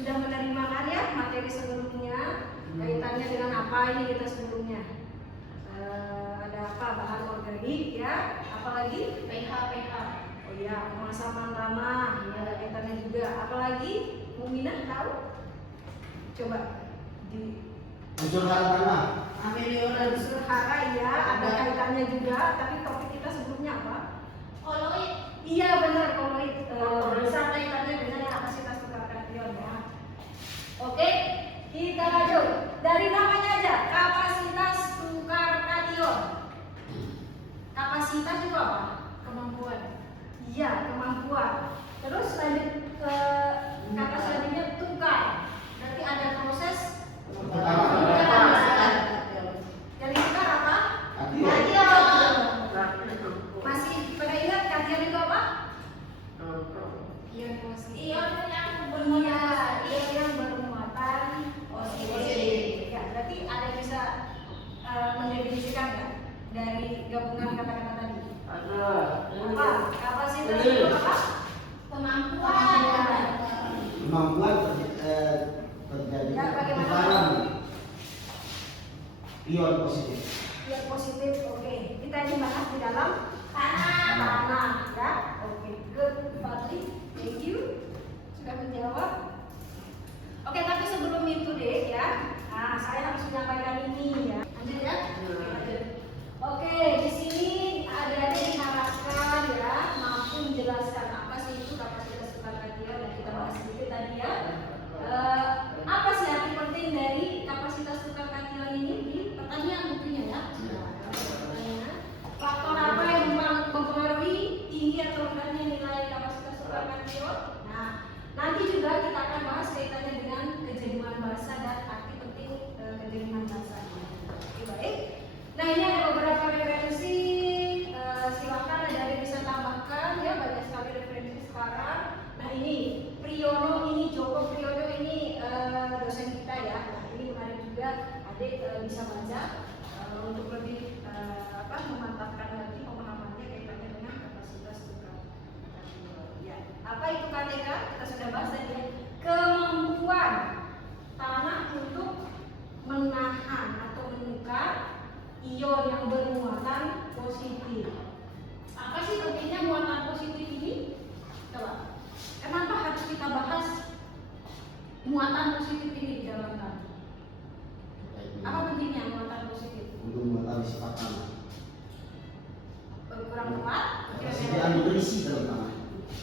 sudah menerima kan ya materi sebelumnya kaitannya dengan apa ini kita sebelumnya. Ada apa bahan organik ya, apalagi pH. Oh iya, pemasaman tanah ya, ada kaitannya juga. Apalagi Muminah tahu? Coba di unsur hara tanah. unsur hara ya, ada kaitannya juga. Tapi topik kita sebelumnya apa? Koloid. Iya benar, koloid. Besar kaitannya dengan kapasitas tukar kation ya. Oke, kita lanjut. Dari namanya aja, kapasitas tukar kation. Kapasitas itu apa? Kemampuan. Iya, kemampuan. Terus lanjut ke kata selanjutnya tukar. Berarti ada proses Tukar. yang tukar apa? Kation. Masih pada ingat kation itu apa? Ion positif. Ion yang bermuatan positif. Ya, berarti ada yang bisa mendefinisikan nggak dari gabungan kata-kata tadi? Apa? Kapasitas itu apa? Kemampuan. Kemampuan terjadi Ya, bagaimana? tukaran ion positif. Ion positif, oke. Kita ini bahas di dalam tanah, ya. Oke, good, Fadli, thank you sudah menjawab. Oke, tapi sebelum itu deh ya, nah saya harus menyampaikan ini ya. Lanjut ya. Oke, di sini adik-adik diharapkan ya mampu menjelaskan apa sih itu kapasitas tukar kation yang kita bahas sedikit tadi ya. Apa sih arti penting dari kapasitas tukar kation ini di pertanyaan tentunya ya. Pertanyaan, faktor apa yang mempengaruhi tinggi atau rendahnya nilai kapasitas tukar kation? Nah, nanti juga kita akan bahas kaitannya dengan kejenuhan bahasa dan arti penting kejenuhan bahasa. Oke, baik. Nah, ini ada beberapa referensi, silakan ada yang bisa tambahkan ya, banyak sekali referensi sekarang. Nah, ini Priyono, ini Joko Priyono, ini dosen kita ya. Nah, ini menarik juga, adik bisa baca untuk lebih memantapkan lagi pemahamannya kaitannya dengan kapasitas tukar kation. Ya, apa itu KTK? Kita sudah bahas tadi ya. Kemampuan tanah untuk menahan atau menukar ion yang bermuatan positif. Apa sih pentingnya muatan positif ini? Coba. Kenapa harus kita bahas muatan positif ini di dalam tanah? Apa pentingnya muatan positif? Untuk mengetahui sifat tanah. Kurang tepat? Persediaan nutrisi dalam tanah.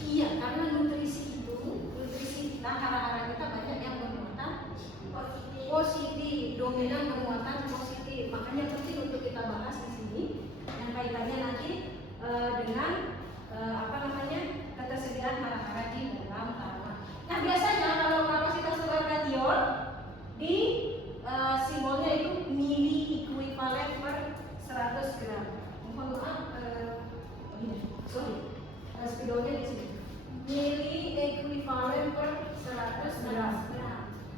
Iya, karena nutrisi kita, hara-hara kita banyak yang bermuatan positif, dominan bermuatan positif. Makanya penting untuk kita bahas di sini yang kaitannya nanti dengan ketersediaan hara-hara di dalam tanah. Nah, biasanya kalau kapasitas tukar kation di simbolnya itu mili ekuivalen per 100 gram. Mohon maaf, spidolnya di sini. Mili ekuivalen per 100 gram.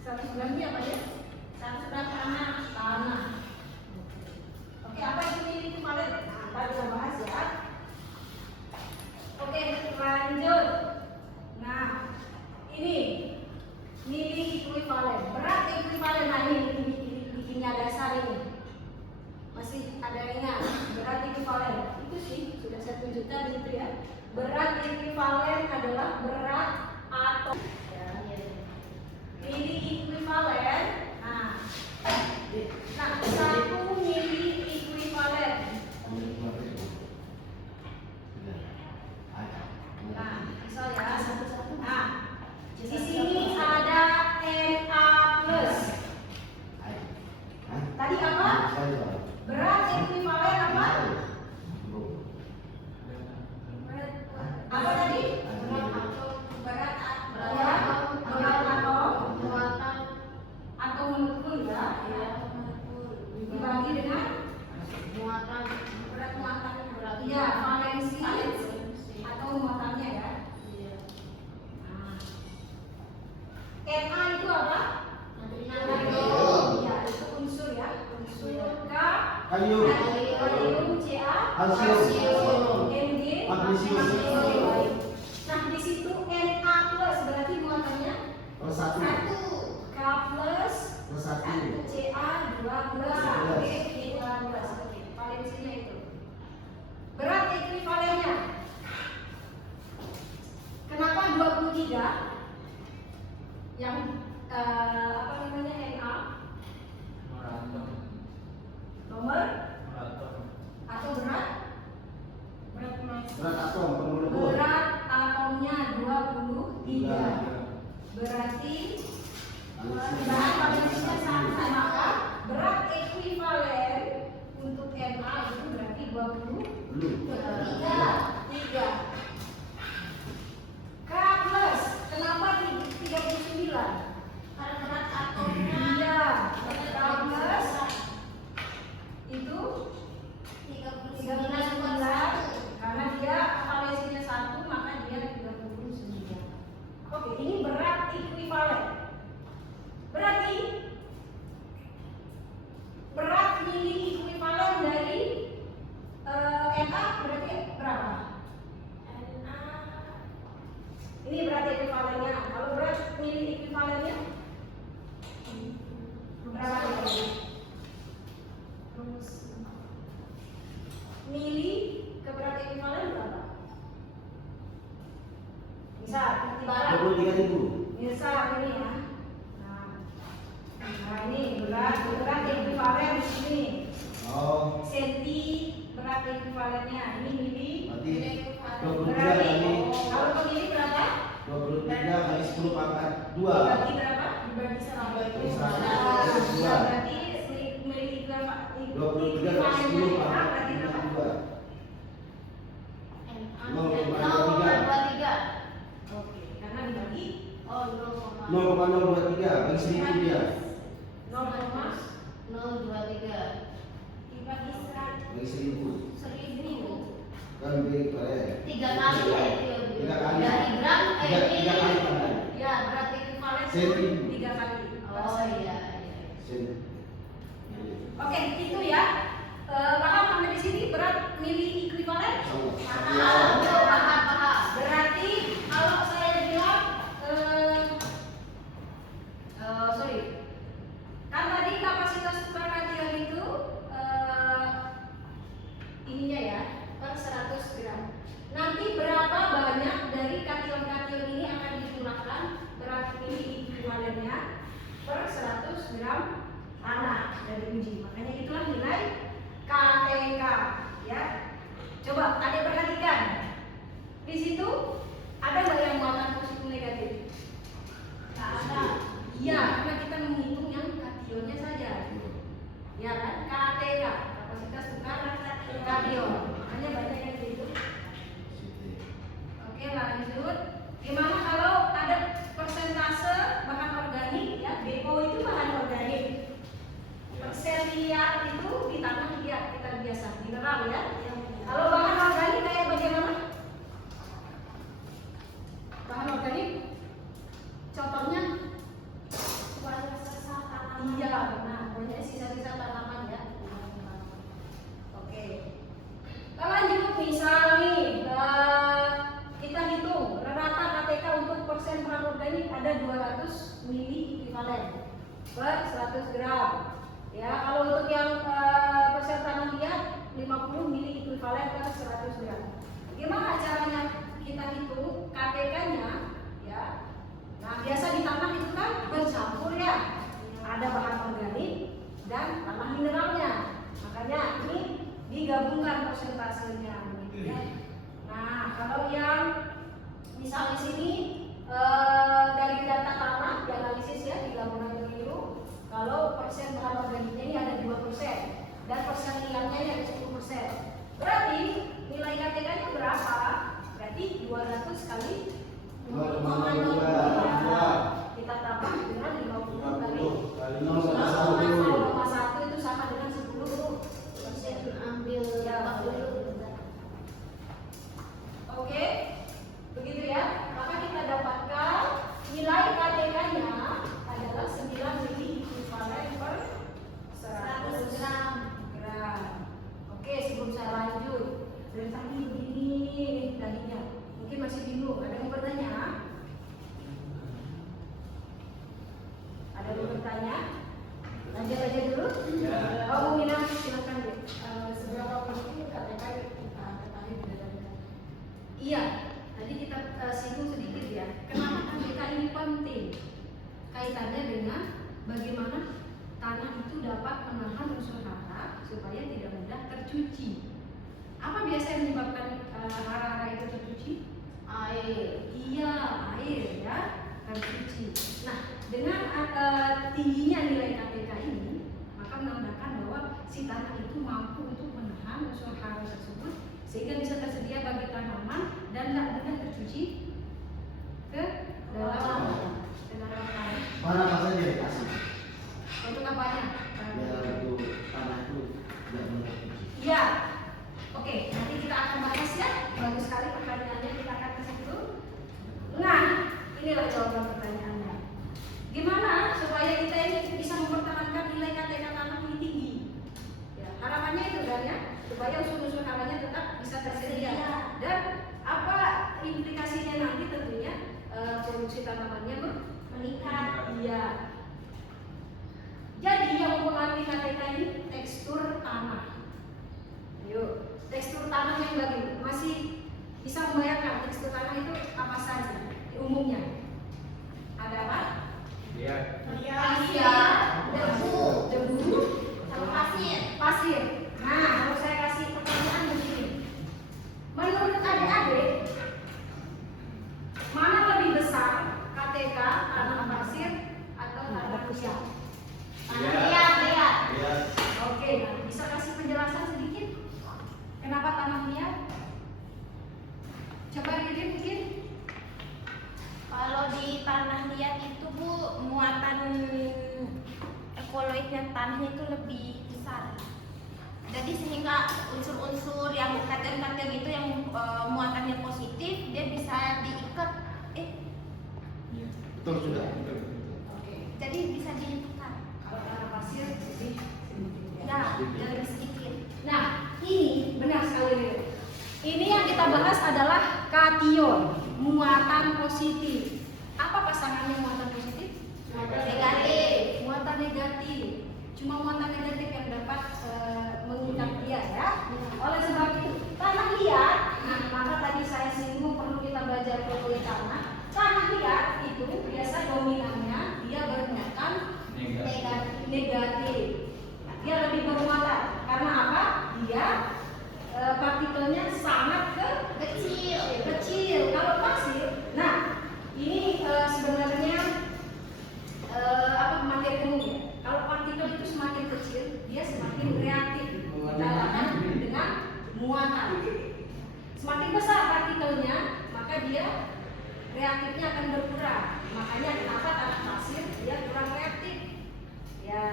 100 gram ini apa ya? 100 gram tanah. Oke, apa itu mili ekuivalen? Nah, kita bisa bahas ya. Oke, lanjut. Nah, ini mili ekuivalen, berat ekuivalen. Nah, ini bikinnya dasar ini. Masih ada ingat berat ekuivalen? Itu sih sudah saya tunjukkan itu ya. Berat ekuivalen adalah berat atom. Mili ekuivalen. Nah, 1 mili ekuivalen. Nah, misal ya. Nah, di sini ada Na+. Tadi apa? Berat ekuivalen apa? Apa tadi? Berat atom atau molekul ya. Dibagi dengan berat muatan. Iya, valensi atau muatannya ya. Na itu apa? Iya, itu unsur ya. Unsur Kalium. kalium, Ca, Kalsium. Mg, Magnesium. Nah, di situ Na+ berarti muatannya Satu. yang apa namanya Na nomor atau berat Berat atom penuh berat atomnya 23. Berarti bahan magnesisnya sama, maka berat ekuivalen untuk Na itu berarti 23. K plus, kenapa 39? Karena berat atomnya Iya, K plus itu 39, karena dia valensinya 1, maka dia 39. Oke, ini berat ekuivalen. Berarti berat mili ekuivalen dari Na berarti berapa? Ini berat ekuivalennya. Kalau berat mili ekuivalennya berapa kali? Mili ke berat ekuivalen berapa? Misal, ibarat 23.000. misal ini ya. Nah ini berat ekuivalen di sini. Oh, Senti berat ekuivalennya. Ini mili. berarti 23 Berarti kali kalau pemilih berapa? 23 kali 10 pangkat 2. Dibagi berapa? Dibagi 100. Dibagi 100. Nah, berarti milik 23 kali 10 pangkat berarti berapa? 2. Oke, karena dibagi 0,023 bagi 1000 dia. 0,023 dibagi 100. Bagi 1000. 1000. Kan bagi kalian. 3 kali ya itu. 3 kali. Dari gram 3 kali pandai. Ya, berarti ekuivalen Senti. 3 kali. Oh iya. Senti. Oke, itu ya. Paham sampai di sini berat mili ekuivalen? Paham. Berarti kalau saya bilang sorry, kan tadi kapasitas tukar kation itu ininya ya per 100 gram. Nanti berapa banyak dari kation-kation ini akan digunakan berat mili ekuivalennya per 100 gram tanah dari uji. Makanya itulah nilai KTK ya. Coba Adik perhatikan. Di situ ada nggak yang muatan positif negatif? Nggak ada. Iya, karena kita menghitung yang kationnya saja. Ya kan? KTK, kapasitas tukar kation. Hanya banyak yang gitu. Oke, lanjut. Gimana kalau ada persentase bahan organik ya? BO itu bahan organik. Persen liar itu di tanah liat kita biasa mineral ya. Kalau bahan organik kayak bagaimana? Bahan organik contohnya iya benar, pokoknya sisa-sisa tanaman ya. Oke, kita lanjut misal nih kita hitung rata KTK untuk persen bahan organik ada 200 mili ekuivalen per 100 gram. Ya, kalau untuk yang persen tanah liat 50 mili ekuivalen per 100 gram. Gimana caranya kita hitung KTK-nya ya? Nah, biasa di tanah itu kan bercampur ya. Ada bahan organik dan tanah mineralnya. Makanya ini digabungkan persentasenya gitu ya. Nah, kalau yang misal di sini dari data tanah dianalisis ya di laboratorium. Kalau persen bahan organiknya ini ada 2% dan persen liarnya ini ada 10%. Berarti nilai KTK-nya berapa? Berarti 200 kali 0,02. Kita tambah dengan 50 kali 0,1 itu sama dengan 10%. Ambil Ya, dulu. Oke, begitu ya. Maka kita dapatkan nilai KTK-nya adalah 9 mili ekuivalen per 100 gram. Oke, sebelum saya lanjut, dari tadi begini tadinya, mungkin masih bingung. Ada yang bertanya? Ada yang bertanya? Lanjut aja dulu. Ya. Oh, Mina, silakan deh. Seberapa penting KTK kita ketahui berdasarkan? Iya, tadi kita singgung sedikit ya. Kenapa KTK ini penting? kaitannya dengan bagaimana tanah itu dapat menahan unsur hara supaya tidak mudah tercuci. Apa biasa yang menyebabkan hara-hara itu tercuci? Air. Iya, air ya, tercuci. Nah, dengan tingginya nilai KTK ini, maka menandakan bahwa si tanah itu mampu untuk menahan unsur hara tersebut sehingga bisa tersedia bagi tanaman dan tidak mudah tercuci ke dalam tanah. Mana pasal dia dikasih? Untuk apanya? Biar itu tanah itu tidak mudah tercuci. Iya. Oke, nanti kita akan bahas ya. Bagus sekali pertanyaannya, kita akan ke situ. Nah, inilah jawaban pertanyaannya. Gimana supaya kita ini bisa mempertahankan nilai KTK tanah ini tinggi? Ya, harapannya itu kan ya, supaya unsur-unsur haranya tetap bisa tersedia. Dan apa implikasinya nanti tentunya produksi tanamannya meningkat. Iya. Jadi yang mempengaruhi KTK ini tekstur tanah. Ayo, tekstur tanah yang bagaimana? Masih bisa membayangkan tekstur tanah itu apa saja umumnya? Ada apa? Iya. Debu, Sama pasir. pasir. Nah, kalau saya kasih pertanyaan begini, menurut adik-adik, mana lebih besar KTK tanah pasir atau tanah liat? Lihat. Iya. Oke, nah, bisa kasih penjelasan sedikit? Kenapa tanah liat? Coba Riri mungkin. Kalau di tanah liat itu Bu, muatan ekoloidnya tanahnya itu lebih besar. Jadi sehingga unsur-unsur yang kation-kation itu yang muatannya positif dia bisa diikat. Betul sudah. Oke. Jadi bisa diikat. Kalau tanah pasir lebih sedikit. Ya, lebih sedikit. Nah, ini benar sekali Riri. Ini yang kita bahas adalah kation, muatan positif. Apa pasangannya muatan positif? Muatan negatif. Muatan negatif. Cuma muatan negatif yang dapat mengikat dia ya. Oleh sebab itu, tanah liat, nah maka tadi saya singgung perlu kita belajar ekologi tanah. Tanah liat itu biasa dominannya dia bermuatan negatif. Dia lebih bermuatan karena apa? Dia partikelnya sangat kecil. Kalau pasir, nah ini sebenarnya materi umum ya. Kalau partikel itu semakin kecil, dia semakin reaktif ditambahkan dengan muatan. Semakin besar partikelnya, maka dia reaktifnya akan berkurang. Makanya kenapa tanah pasir dia kurang reaktif? Ya,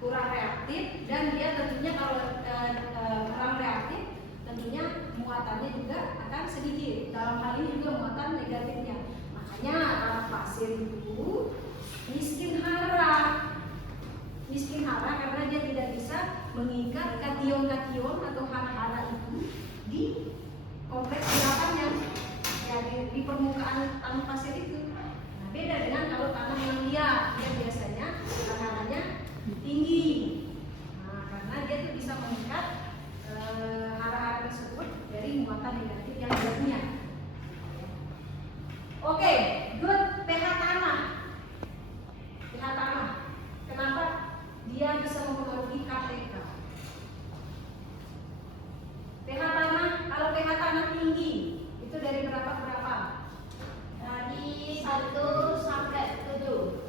kurang reaktif dan dia tentunya kalau kurang reaktif tentunya muatannya juga akan sedikit. Dalam hal ini juga muatan negatifnya. Makanya tanah pasir itu miskin hara karena dia tidak bisa mengikat kation-kation atau hara-hara itu di kompleks endapannya ya di permukaan tanah pasir itu. Nah, beda dengan kalau tanah yang liat, dia biasanya haranya tinggi. Nah, karena dia tuh bisa mengikat hara-hara tersebut dari muatan negatif yang dia punya. Oke, good. pH tanah. Kenapa dia bisa mempengaruhi KTK? pH tanah, kalau pH tanah tinggi itu dari berapa ke berapa? Dari 1 sampai 7.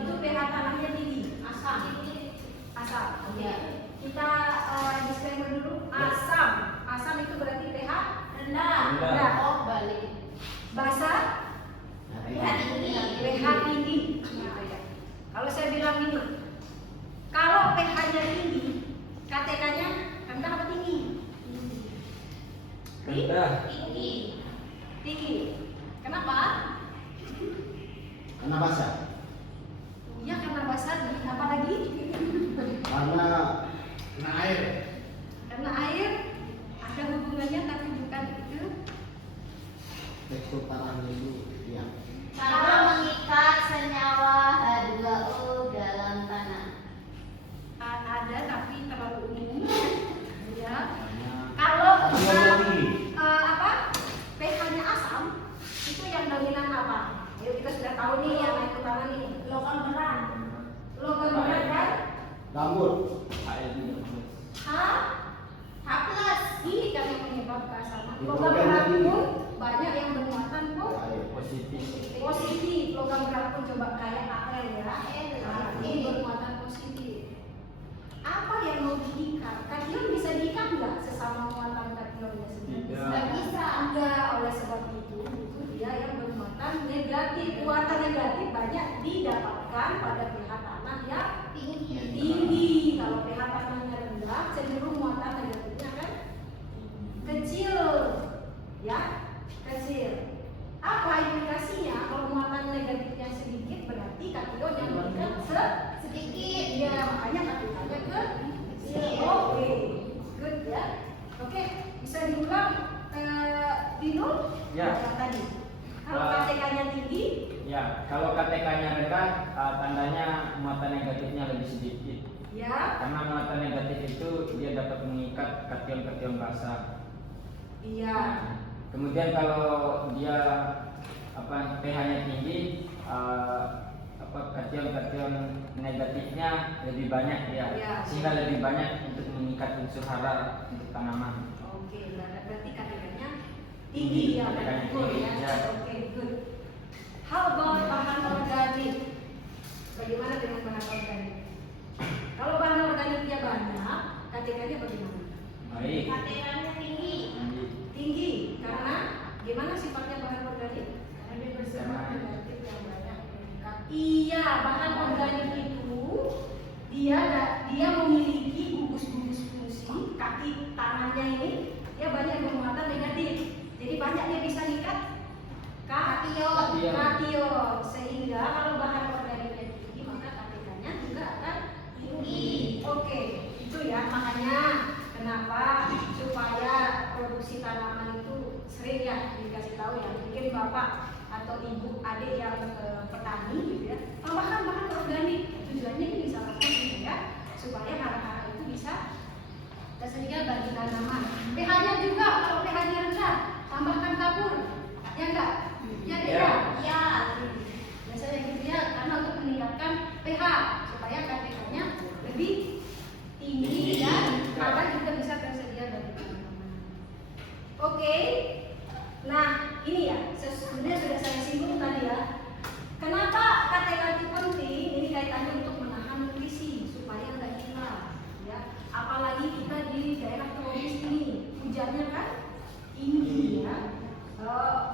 Itu pH tanahnya tinggi, asam. Oke. Kita disclaimer dulu. Asam itu berarti pH rendah. Oh, balik. Basah, pH tinggi. pH tinggi. Nah, ya. Kalau saya bilang gini, kalau pH-nya tinggi, KTK-nya rendah apa tinggi? Tinggi. Kenapa? Karena basah. Iya, karena basah. Apa lagi? Karena air. Karena air ada hubungannya, tapi bukan itu. Tekstur tanahnya itu ya. Karena mengikat senyawa H2O dalam tanah. Ada tapi terlalu umum. Ya. Karena Kalau tinggi. pH-nya asam, itu yang dominan apa? Yuk kita sudah tahu nih ya. yang naik ke tangan ini? Logam berat. Logam berat kan? Gambut. H H plus. ini kan yang menyebabkan sama. Itu Logam kan berat yang pun banyak yang bermuatan pun Positif. positif. Logam berat pun coba kayak AL ya. Nah, ini bermuatan positif. Apa yang mau diikat? Kation bisa diikat nggak sesama muatan kationnya sendiri? Tidak. Nggak bisa. Enggak, oleh sebab itu dia yang bermuatan negatif. Muatan negatif banyak didapatkan pada pH tanah yang Tinggi. tinggi. Kalau pH tanahnya rendah, cenderung muatan negatifnya akan kecil, ya, kecil. Apa implikasinya? Kalau muatan negatifnya sedikit, berarti kation yang meningkat Sedikit. iya, makanya kationnya kecil. Oke, good ya. Oke, bisa diulang Dino? Ya. Yang tadi. Kalau KTK-nya tinggi, Ya, kalau KTK-nya rendah, tandanya muatan negatifnya lebih sedikit. ya, Karena muatan negatif itu dia dapat mengikat kation-kation basa. iya, Kemudian kalau dia pH-nya tinggi, kation-kation negatifnya lebih banyak ya, Ya. sehingga lebih banyak untuk mengikat unsur hara untuk tanaman. oke, berarti KTK-nya tinggi ya, KTK-nya betul tinggi, ya. ya. Oke, good. How about bahan organik? Bagaimana dengan bahan organik? Kalau bahan organiknya banyak, KTK-nya bagaimana? Baik. KTK-nya tinggi. Tinggi, karena gimana sifatnya bahan organik? Karena dia bersifat negatif yang banyak meningkat. Iya, bahan organik itu dia memiliki gugus-gugus fungsi kaki tanahnya ini dia banyak bermuatan negatif. Jadi banyak dia bisa ikat kation, sehingga kalau bahan organiknya tinggi maka KTK-nya juga akan tinggi. Oke, itu ya makanya kenapa supaya produksi tanaman itu sering ya dikasih tahu ya, mungkin bapak atau ibu adik yang petani gitu ya, tambahkan bahan organik. Tujuannya ini salah satu gitu ya, supaya hara-hara itu bisa tersedia bagi tanaman. pH-nya juga kalau pH-nya rendah, tambahkan kapur, ya enggak? Ya tidak? Ya. Biasanya gitu ya, karena untuk meningkatkan pH supaya KTK-nya lebih tinggi dan hara juga bisa tersedia bagi tanaman. Oke. Nah, ini ya, sebenarnya sudah saya singgung tadi ya. Kenapa KTK itu penting? Ini kaitannya untuk menahan nutrisi supaya nggak hilang, ya. Apalagi kita di daerah tropis ini, hujannya kan tinggi ya.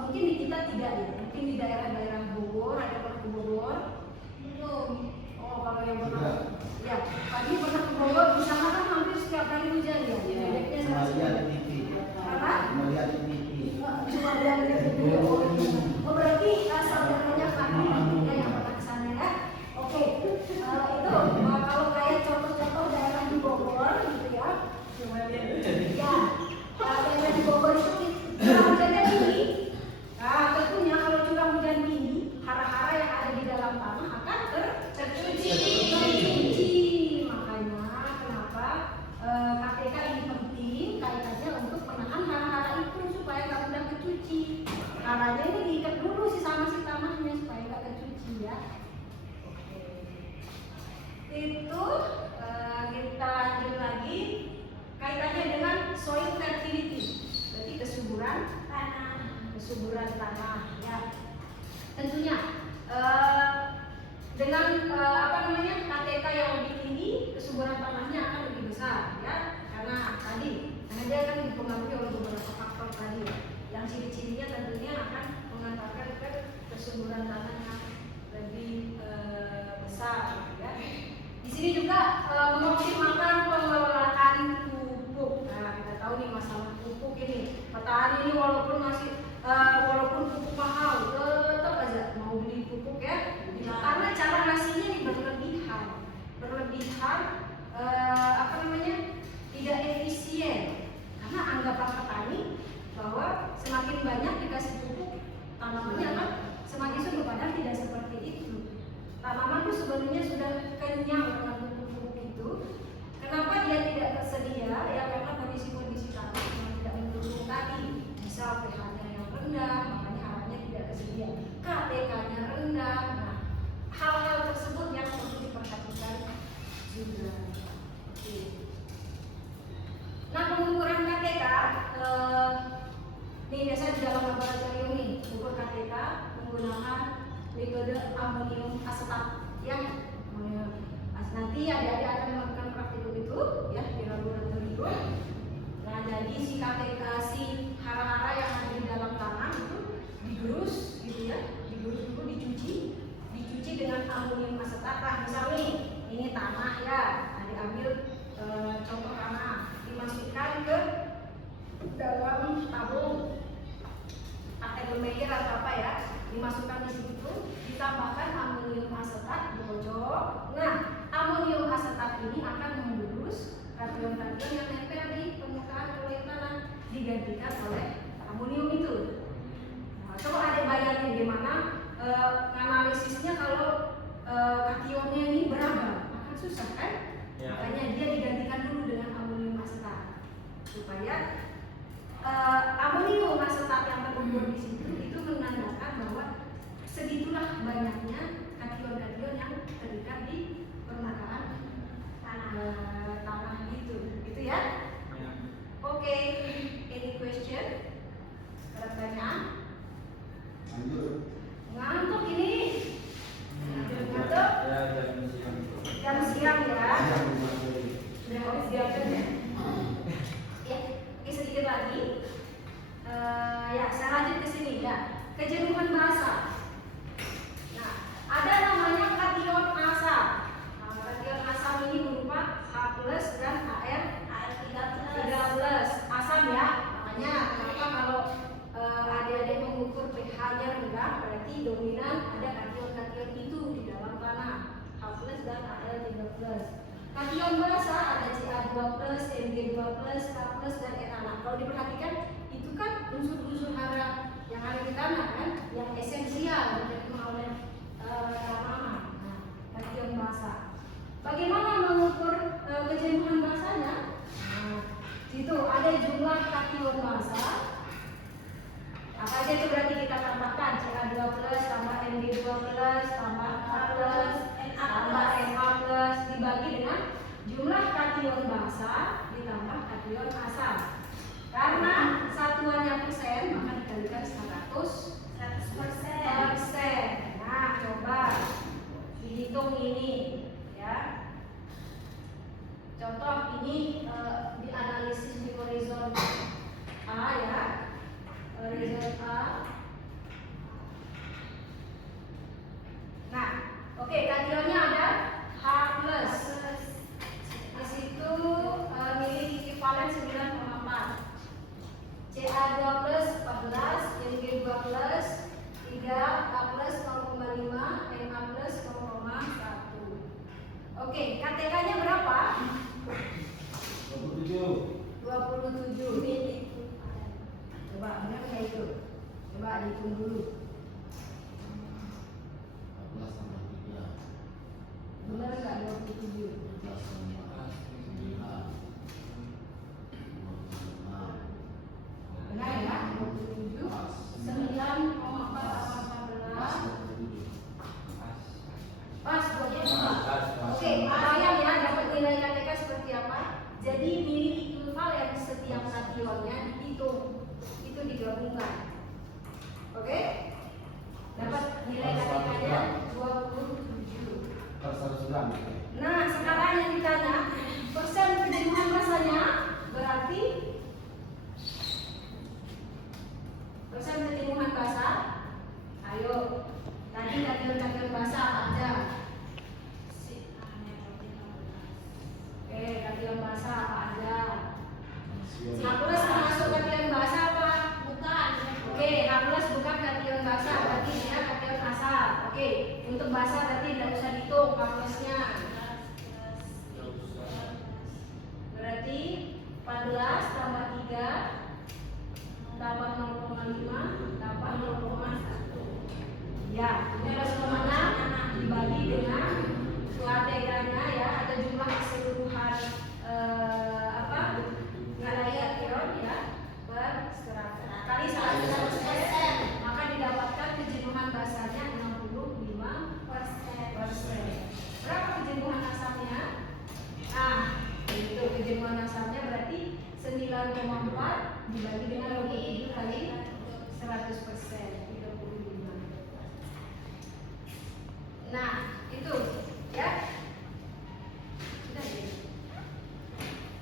Mungkin di kita tidak ya, mungkin di daerah-daerah Bogor, ada pernah ke Bogor? Belum. Oh, kalau yang pernah, ya, pagi pernah ke Bogor, di sana kan hampir setiap hari hujan ya. Bedanya Cuma sama lihat sini. di TV. Apa? Cuma lihat di TV. Cuma lihat di video. Oh, berarti saudaranya Fahri ya yang pernah ke sana ya. Oke, itu kalau kayak contoh-contoh daerah di Bogor gitu ya. Cuma lihat. Ya, daerah di Bogor itu curah hujannya tinggi. Nah, tentunya kalau curah hujan tinggi, hara-hara yang ada di dalam tanah akan tercuci. Makanya kenapa KTK ini penting kaitannya untuk menahan hara-hara itu supaya nggak mudah kecuci. Haranya ini diikat dulu sih sama si tanahnya supaya nggak kecuci ya. Oke. Itu kita lanjut lagi kaitannya dengan soil fertility, berarti kesuburan tanah ya. Tentunya dengan KTK yang lebih tinggi, kesuburan tanahnya akan lebih besar ya, karena dia akan dipengaruhi oleh beberapa faktor tadi ya. Yang ciri-cirinya tentunya akan mengantarkan ke kesuburan tanah yang lebih besar ya. Di sini juga mengoptimalkan pengelolaan pupuk. Nah, kita tahu nih masalah pupuk ini. Petani ini walaupun pupuk mahal, tetap aja mau beli pupuk ya. Karena cara ngasihnya ini berlebihan, tidak efisien. Karena anggapan petani bahwa semakin banyak dikasih pupuk, tanamannya akan semakin subur. Padahal tidak seperti itu. Tanaman itu sebenarnya sudah kenyang dengan pupuk-pupuk itu. Kenapa dia tidak tersedia? Ya karena kondisi-kondisi tanah yang tidak mendukung tadi. Misal pH-nya yang rendah, makanya haranya tidak tersedia. KTK-nya rendah. Nah, metode amonium asetat ya. Nanti adik-adik akan melakukan praktikum itu ya di laboratorium. Nah, jadi si hara-hara yang ada di dalam tanah itu digerus gitu ya, digerus dulu, dicuci dengan amonium asetat. Nah, misalnya ini tanah ya, nah, diambil contoh tanah, dimasukkan ke dalam tabung Erlenmeyer atau apa ya, dimasukkan di situ, ditambahkan amonium asetat, dikocok. Nah, amonium asetat ini akan menggerus kation-kation yang nempel di permukaan kulit tanah, digantikan oleh amonium itu. Nah, coba ada bayangin gimana analisisnya kalau kationnya ini beragam, akan susah kan? Ya. Makanya dia digantikan dulu dengan amonium asetat supaya amonium asetat yang terkumpul di situ itu menandakan bahwa segitulah banyaknya kation-kation yang terikat di permukaan tanah gitu ya. Ya. Oke, any question? Ada pertanyaan? Lanjut. Ngantuk ini? Ngantuk? Ya, jam siang. Jam siang ya. Udah habis diatur ya. Ya, oke, sedikit lagi. Ya, saya lanjut ke sini ya. Kejenuhan bahasa. Nah, ada namanya kation asam. Kation asam ini berupa H+ dan Ar13 asam ya. Makanya kenapa kalau adik-adik mengukur pH-nya rendah, berarti dominan ada kation-kation itu di dalam tanah, H+ dan Al13. Kation basa ada Ca2+, Mg2+, K+ dan etana. Kalau diperhatikan itu kan unsur-unsur hara yang ada di tanah kan, yang esensial diterima oleh tanaman. Nah, kation basa. Bagaimana mengukur kejenuhan basanya? Nah, situ ada jumlah kation basa. Apa aja itu berarti kita tambahkan Ca2+ tambah Mg2+ tambah K+ tambah Na+ dibagi dengan jumlah kation basa ditambah kation asam. Karena satuannya persen maka dikalikan 100%. Nah, coba dihitung ini ya. Contoh ini dianalisis di horizon A ya. Horizon A. Nah, oke, kationnya ada H+. Di situ nilai ekivalen 9,4. Ca2+ 14, Mg2+ 3, K+ 0,5, Na+ 0,1. Oke, KTK-nya berapa? 27 ini. Coba benar nggak itu? Coba dihitung dulu. 14 tambah 3. Benar nggak 27? 12 tambah 9. 25. Benar ya? 27. 9,4 tambah 14. Pas 24. Oke, bayang ya dapat nilai KTK seperti apa? Jadi nilai ekivalen setiap kationnya dihitung, itu digabungkan. Oke? Dapat nilai KTK-nya 27. Per 100 gram. Nah, sekarang yang ditanya persen kejenuhan basanya berarti persen kejenuhan basa. Ayo, tadi kation-kation basa ada. Oke, kation basa apa aja? H+ termasuk kation basa apa? Bukan. Oke, H+ bukan kation basa, berarti dia kation asam. Oke, untuk basa berarti tidak usah dihitung H+-nya. Berarti 14 tambah 3 tambah 0,5 tambah 0,1. Ya, 12,6 dibagi dengan KTK-nya ya, atau jumlah keseluruhan nilai kation ya per 100 kali 100%, maka didapatkan kejenuhan basanya 65%. Berapa kejenuhan asamnya? Nah, itu kejenuhan asamnya berarti 9,4 dibagi dengan 27 kali 100%, 35. Nah, itu ya. Sudah ya.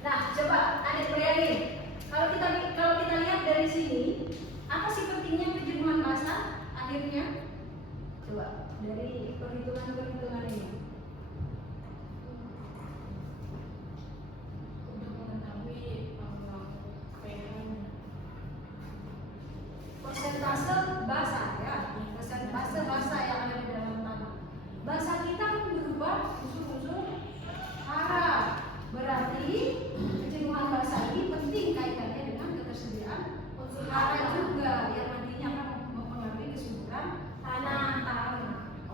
Nah, coba adik bayangin. Kalau kita lihat dari sini, apa sih pentingnya penjemuhan bahasa akhirnya? Coba dari perhitungan ini. Untuk mengetahui pH-nya. Persentase basa ya, persentase basa yang ada di dalam tanah. Basa kita kan berubah unsur-unsur hara. Berarti kejenuhan basa ini penting kaitannya dengan ketersediaan unsur hara juga yang nantinya akan mempengaruhi kesuburan tanah.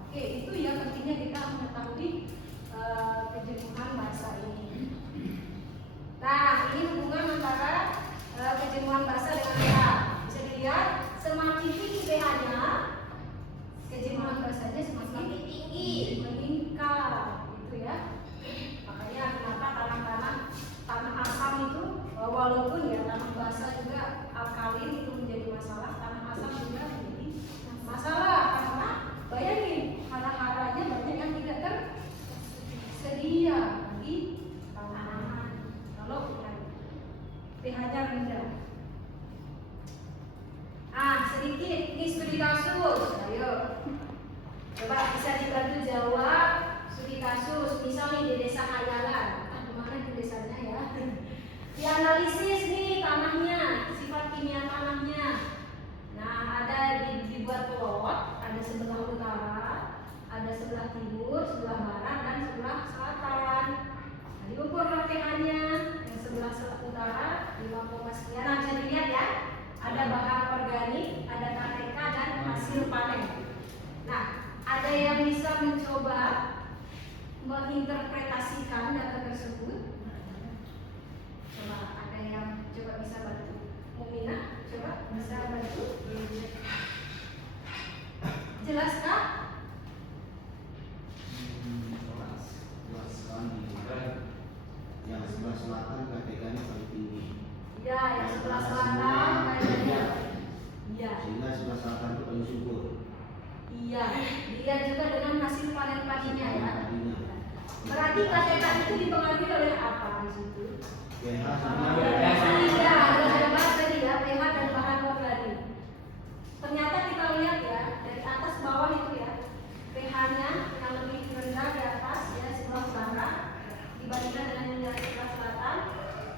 Oke, itu ya pentingnya kita mengetahui kejenuhan basa ini. Nah, ini hubungan antara kejenuhan basa dengan pH. Bisa dilihat semakin tinggi pH-nya, kejenuhan basanya semakin tinggi, meningkat, gitu ya. Makanya kenapa tanah asam itu walaupun ya tanah basa juga alkalin itu menjadi masalah, tanah asam juga menjadi masalah karena bayangin hara-haranya banyak yang tidak tersedia di tanaman kalau pH-nya rendah. Sedikit ini studi kasus. Ayo, coba bisa dibantu jawab studi kasus. Misal nih di desa Hayalan, kemana itu desanya ya? Dianalisis nih tanahnya, sifat kimia tanahnya. Nah, ada dibuat plot, ada sebelah utara, ada sebelah timur, sebelah barat, dan sebelah selatan. Nah, diukur pH-nya. Yang sebelah utara 5, sekian. Nah, bisa dilihat ya. Ada bahan organik, ada KTK, dan hasil panen. Nah, ada yang bisa mencoba menginterpretasikan data tersebut? Coba ada yang coba bisa bantu? Mumina, coba bisa bantu? Jelas kah? Jelas sekali. Yang sebelah selatan KTK-nya paling tinggi. Ya, yang sebelah selatan kayaknya. Iya. Sehingga sebelah selatan itu paling subur. Iya. Dilihat juga dengan hasil panen padinya ya. Padinya. Berarti KTK itu dipengaruhi oleh apa di situ? pH Iya, ada bahas tadi ya, pH dan bahan organik. Ternyata kita lihat ya, dari atas bawah itu ya, pH-nya yang lebih rendah di atas ya sebelah utara dibandingkan dengan yang di sebelah selatan.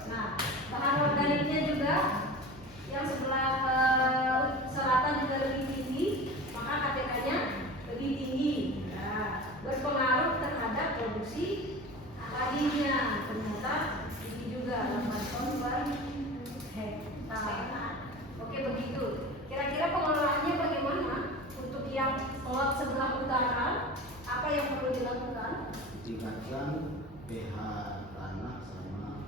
Nah, bahan organiknya juga yang sebelah selatan juga lebih tinggi, maka KTK-nya lebih tinggi. Nah, berpengaruh terhadap produksi padinya. Ternyata tinggi juga 8 ton per hektar. Oke, begitu. Kira-kira pengelolaannya bagaimana? Untuk yang plot sebelah utara, apa yang perlu dilakukan? tingkatkan pH tanah sama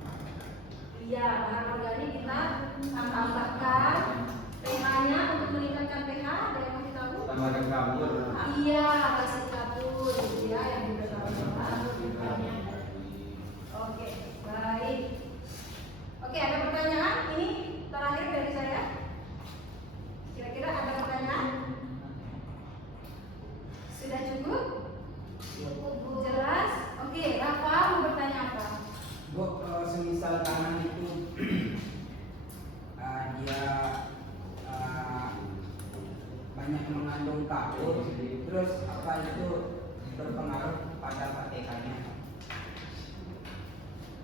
Iya, bahan organik kita tambahkan pH-nya untuk meningkatkan pH. Ada yang mau tahu? Tambahkan kabur. Iya, kasih kapur, gitu ya, yang juga tambah. Oke, baik. Oke, ada pertanyaan? Ini terakhir dari saya. Kira-kira ada pertanyaan? Sudah cukup? Jelas? Oke, Rafa mau bertanya apa? Bu, semisal tanah itu dia banyak mengandung kapur, terus apa itu berpengaruh pada KTK-nya?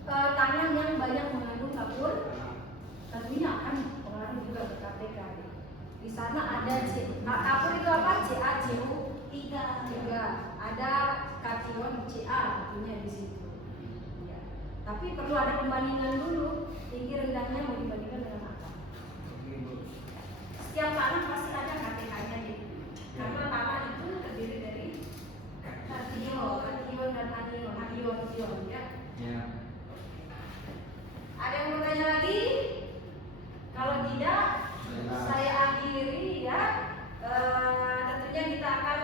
Tanah yang banyak mengandung kapur tentunya akan pengaruh juga ke KTK. Di sana ada kapur itu apa? CaCO3. Ada kation Ca tentunya di situ. Ya. Tapi perlu ada pembandingan dulu, tinggi rendahnya mau dibandingkan dengan apa? Setiap tanah pasti ada KTK-nya gitu. Karena tanah itu terdiri dari kation dan anion ya. Ya. Ada yang mau tanya lagi? Kalau tidak, saya akhiri ya. Tentunya kita akan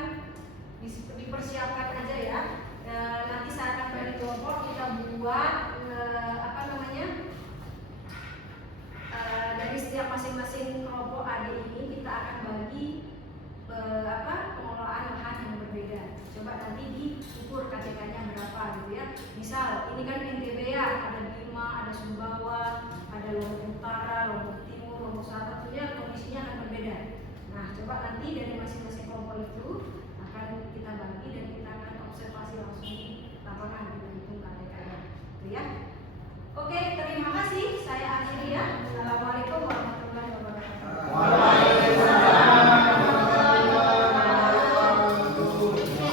dipersiapkan aja ya. Nanti saat akan balik kelompok kita buat dari setiap masing-masing kelompok adik ini kita akan bagi pengelolaan lahan yang berbeda. Coba coba nanti diukur KTK-nya berapa gitu ya. Misal ini kan NTB ya, ada Bima, ada Sumbawa, ada Lombok Utara, Lombok Timur, Lombok Selatan, tentunya kondisinya akan berbeda. Nah, coba nanti dari masing-masing kelompok itu akan kita bagi dan kita akan observasi langsung di lapangan, kita hitung KTK.